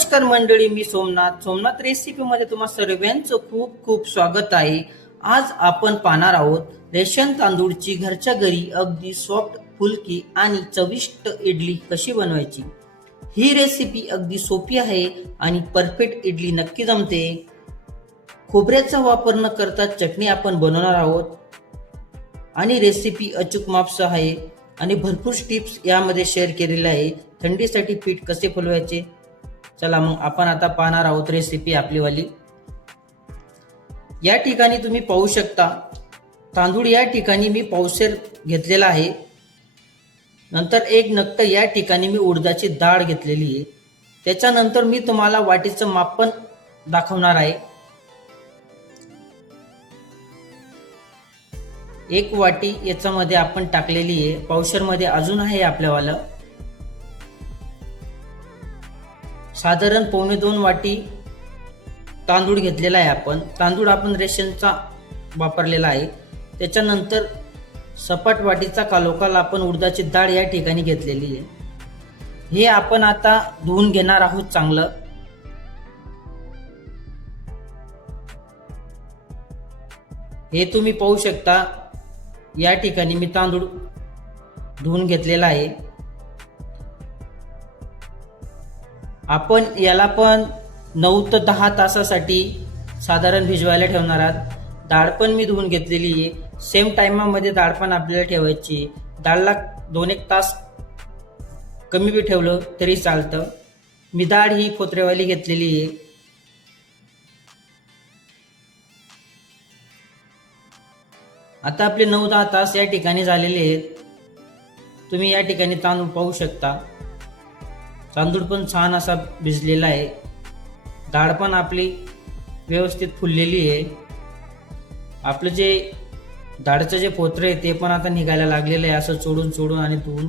नमस्कार मंडळी, मी सोमनाथ रेसिपीमध्ये तुम्हा सर्वांचं खूप खूप स्वागत आहे. आज आपण पाहणार आहोत रेशन तांदूळची घरच्या घरी अगदी सॉफ्ट, फुलकी आणि चविष्ट इडली कशी बनवायची. ही रेसिपी अगदी सोपी आहे आणि परफेक्ट इडली नक्की जमते. खोबऱ्याचा वापर न करता चटणी आपण बनवणार आहोत आणि रेसिपी अचूक मापसह आहे आणि भरपूर टिप्स यामध्ये शेअर केलेल्या आहे. थंडीसाठी पीठ कसे फुलवायचे, चला मग आपण आता पाहणार आहोत रेसिपी आपलीवाली. या ठिकाणी तुम्ही पाहू शकता तांदूळ या ठिकाणी मी पावशेर घेतलेला आहे. नंतर एक नक्क या ठिकाणी मी उडदाची डाळ घेतलेली आहे. त्याच्यानंतर मी तुम्हाला वाटीचं मापन दाखवणार आहे. एक वाटी याच्यामध्ये आपण टाकलेली आहे. पावशेर मध्ये अजून आहे आपल्यावाला. साधारण 1.25 वाटी तांदूळ घेतलेला आहे आपण. तांदूळ आपण रेशनचा वापरलेला आहे. त्याच्यानंतर सपाट वाटीचा कालोखाल आपण उडदाची डाळ या ठिकाणी घेतलेली आहे. हे आपण आता धुवून घेणार आहोत चांगलं. हे तुम्ही पाहू शकता या ठिकाणी मी तांदूळ धुवून घेतलेला आहे. आपण याला पण 9 ते 10 तासासाठी साधारण भिजवायला ठेवणार आहात. डाळ पण मी धुवून घेतलेली आहे. सेम टाइमामध्ये डाळ पण आपल्याला ठेवायची. डाळला 2-1 तास कमी बी ठेवलं तरी चालतं. मी डाळ ही फोत्रेवाली घेतलेली आहे. आता आपले 9-10 तास या ठिकाणी झालेले आहेत. तुम्ही या ठिकाणी तांदूळ पाहू शकता. तांदूळ पण छान असा भिजलेला आहे. डाळ पण आपली व्यवस्थित फुललेली आहे. आपलं जे डाळचं जे पोत्र आहे ते पण आता निघायला लागलेलं आहे. असं चोडून आणि धुवून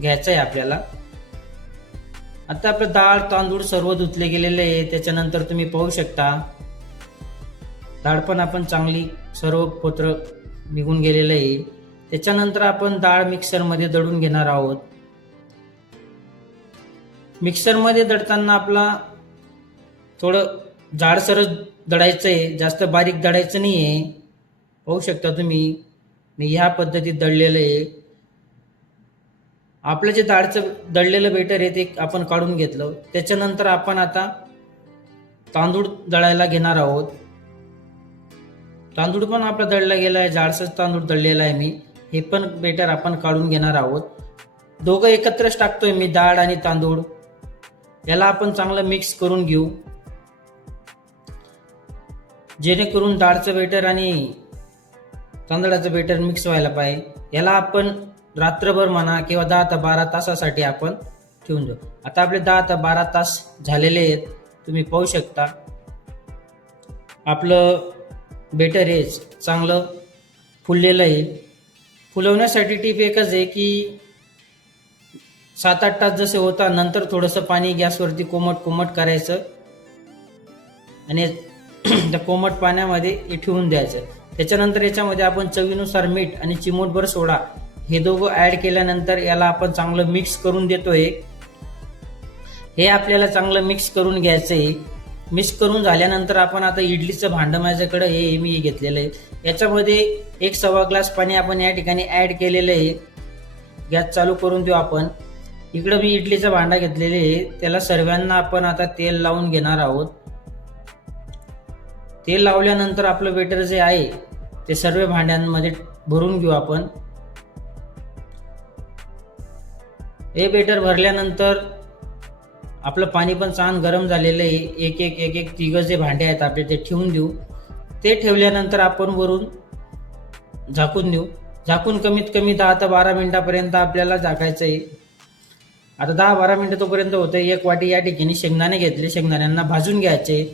घ्यायचं आहे आपल्याला. आता आपलं डाळ तांदूळ सर्व धुतले गेलेले आहे. त्याच्यानंतर तुम्ही पाहू शकता डाळ पण आपण चांगली सर्व पोत्र निघून गेलेलं आहे. त्याच्यानंतर आपण डाळ मिक्सरमध्ये दळून घेणार आहोत. मिक्सरमध्ये दळताना आपला थोडं जाडसरच दळायचं आहे, जास्त बारीक दळायचं नाही आहे. पाहू शकता तुम्ही मी ह्या पद्धतीत दळलेलं आहे. आपलं जे डाळचं दळलेलं बेटर आहे ते आपण काढून घेतलं. त्याच्यानंतर आपण आता तांदूळ दळायला घेणार आहोत. तांदूळ पण आपला दळला गेला आहे. जाडसच तांदूळ दळलेला आहे मी. हे पण बेटर आपण काढून घेणार आहोत. दोघं एकत्रच टाकतोय मी, डाळ आणि तांदूळ. याला आपण चांगलं मिक्स करून घेऊ, जेणेकरून डाळचं बेटर आणि तांदळाचं बेटर मिक्स व्हायला पाहिजे. याला आपण रात्रभर म्हणा किंवा 10 ते 12 तासासाठी आपण ठेवून देऊ. आता आपले 10 ते 12 तास झालेले आहेत. तुम्ही पाहू शकता आपलं बेटर हे चांगलं फुललेलं आहे. फुलवण्यासाठी टीप एकच आहे की 7-8 तास जसे होता नंतर थोडंसं पाणी गॅसवरती कोमट करायचं आणि त्या कोमट पाण्यामध्ये हे ठेवून द्यायचं. त्याच्यानंतर याच्यामध्ये आपण चवीनुसार मीठ आणि चिमूटभर सोडा हे दोघं ॲड केल्यानंतर याला आपण चांगलं मिक्स करून देतोय. हे आपल्याला चांगलं मिक्स करून घ्यायचं आहे. मिक्स करून झाल्यानंतर आपण आता इडलीचं भांडं माझ्याकडे हे मी घेतलेलं आहे. याच्यामध्ये 1-1.25 ग्लास पाणी आपण या ठिकाणी ॲड केलेलं आहे. गॅस चालू करून देऊ आपण. इकडं मी इडलीचं भांडा घेतलेले आहे. त्याला सर्वांना आपण आता तेल लावून घेणार आहोत. तेल लावल्यानंतर आपलं बेटर जे आहे ते सर्व भांड्यांमध्ये भरून घेऊ आपण. हे बेटर भरल्यानंतर आपलं पाणी पण छान गरम झालेलं आहे. एक तिघं जे भांडे आहेत आपले ते ठेवून देऊ. ते ठेवल्यानंतर आपण वरून झाकून देऊ. झाकून कमीत कमी 10 ते 12 मिनिटापर्यंत आपल्याला झाकायचं आहे. आता 10-12 मिनिटं तोपर्यंत होतं. 1 वाटी या ठिकाणी शेंगदाणे घेतले. शेंगदाण्यांना भाजून घ्यायचे.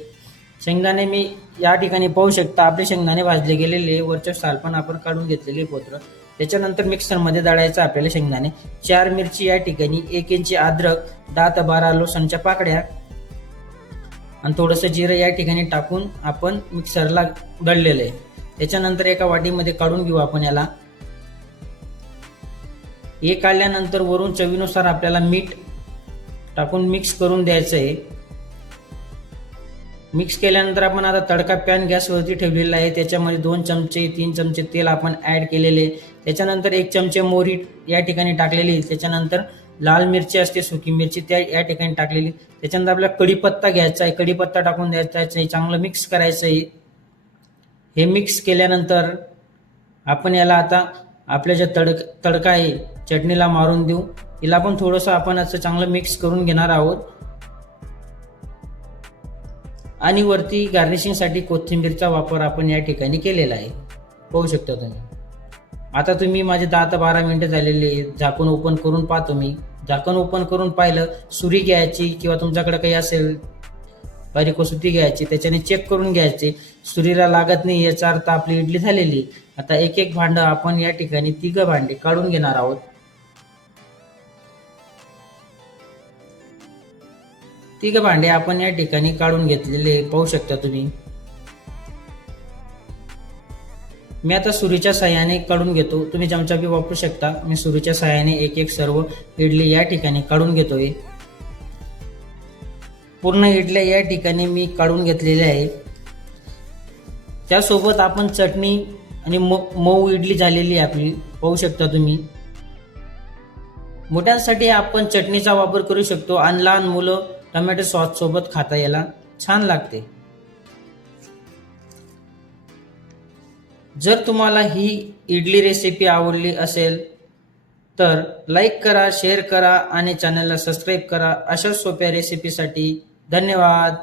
शेंगदाणे मी या ठिकाणी पाहू शकता आपले शेंगदाणे भाजले गेलेले. वरच्या साल पण आपण काढून घेतलेले पोत्र. त्याच्यानंतर मिक्सरमध्ये दळायचं आपल्याला शेंगदाणे. 4 मिरची या ठिकाणी, 1 इंची अद्रक, 10 ते 12 लसूणच्या पाकड्या आणि थोडंसं जिरं या ठिकाणी टाकून आपण मिक्सरला दळलेलं आहे. त्याच्यानंतर एका वाटीमध्ये काढून घेऊ आपण याला. हे काढल्यानंतर वरून चवीनुसार आपल्याला मीठ टाकून मिक्स करून द्यायचं आहे. मिक्स केल्यानंतर आपण आता तडका पॅन गॅसवरती ठेवलेला आहे. त्याच्यामध्ये 2 चमचे 3 चमचे तेल आपण ॲड केलेले. त्याच्यानंतर 1 चमचे मोहरी या ठिकाणी टाकलेली. त्याच्यानंतर लाल मिरची असते सुकी मिरची त्या या ठिकाणी टाकलेली. त्याच्यानंतर आपल्याला कढीपत्ता घ्यायचा आहे. कढीपत्ता टाकून द्यायचा आहे. चांगलं मिक्स करायचं आहे. हे मिक्स केल्यानंतर आपण याला आता आपल्या ज्या तडका आहे चटणीला मारून देऊ. हिला आपण थोडंसं आपण असं चांगलं मिक्स करून घेणार आहोत आणि वरती गार्निशिंगसाठी कोथिंबीरचा वापर आपण या ठिकाणी केलेला आहे. पाहू शकता तुम्ही. आता तुम्ही माझे 10 ते 12 मिनिटं झालेली आहेत. झाकण ओपन करून पाहतो मी. झाकण ओपन करून पाहिलं, सुरी घ्यायची किंवा तुमच्याकडे काही असेल बारीक सुती घ्यायची, त्याच्याने चेक करून घ्यायचे. सुरीला लागत नाही याचा अर्थ आपली इडली झालेली. आता एक एक भांडं आपण या ठिकाणी 3 भांडे काढून घेणार आहोत. तिघ भांडे आपण या ठिकाणी काढून घेतलेले पाहू शकता तुम्ही. मी आता सुरीच्या साह्याने काढून घेतो. तुम्ही चमचा बी वापरू शकता. मी सुरीच्या साह्याने एक एक सर्व इडली या ठिकाणी काढून घेतोय. पूर्ण इडल्या या ठिकाणी मी काढून घेतलेल्या आहे. त्यासोबत आपण चटणी आणि मऊ इडली झालेली आपली पाहू शकता तुम्ही. मोठ्यांसाठी आपण चटणीचा वापर करू शकतो आणि लहान मुलं टोमॅटो सॉस सोबत खाता याला छान लागते. जर तुम्हाला ही इडली रेसिपी आवडली असेल तर लाईक करा, शेअर करा आणि चॅनलला सबस्क्राईब करा. अशा सोप्या रेसिपीसाठी धन्यवाद.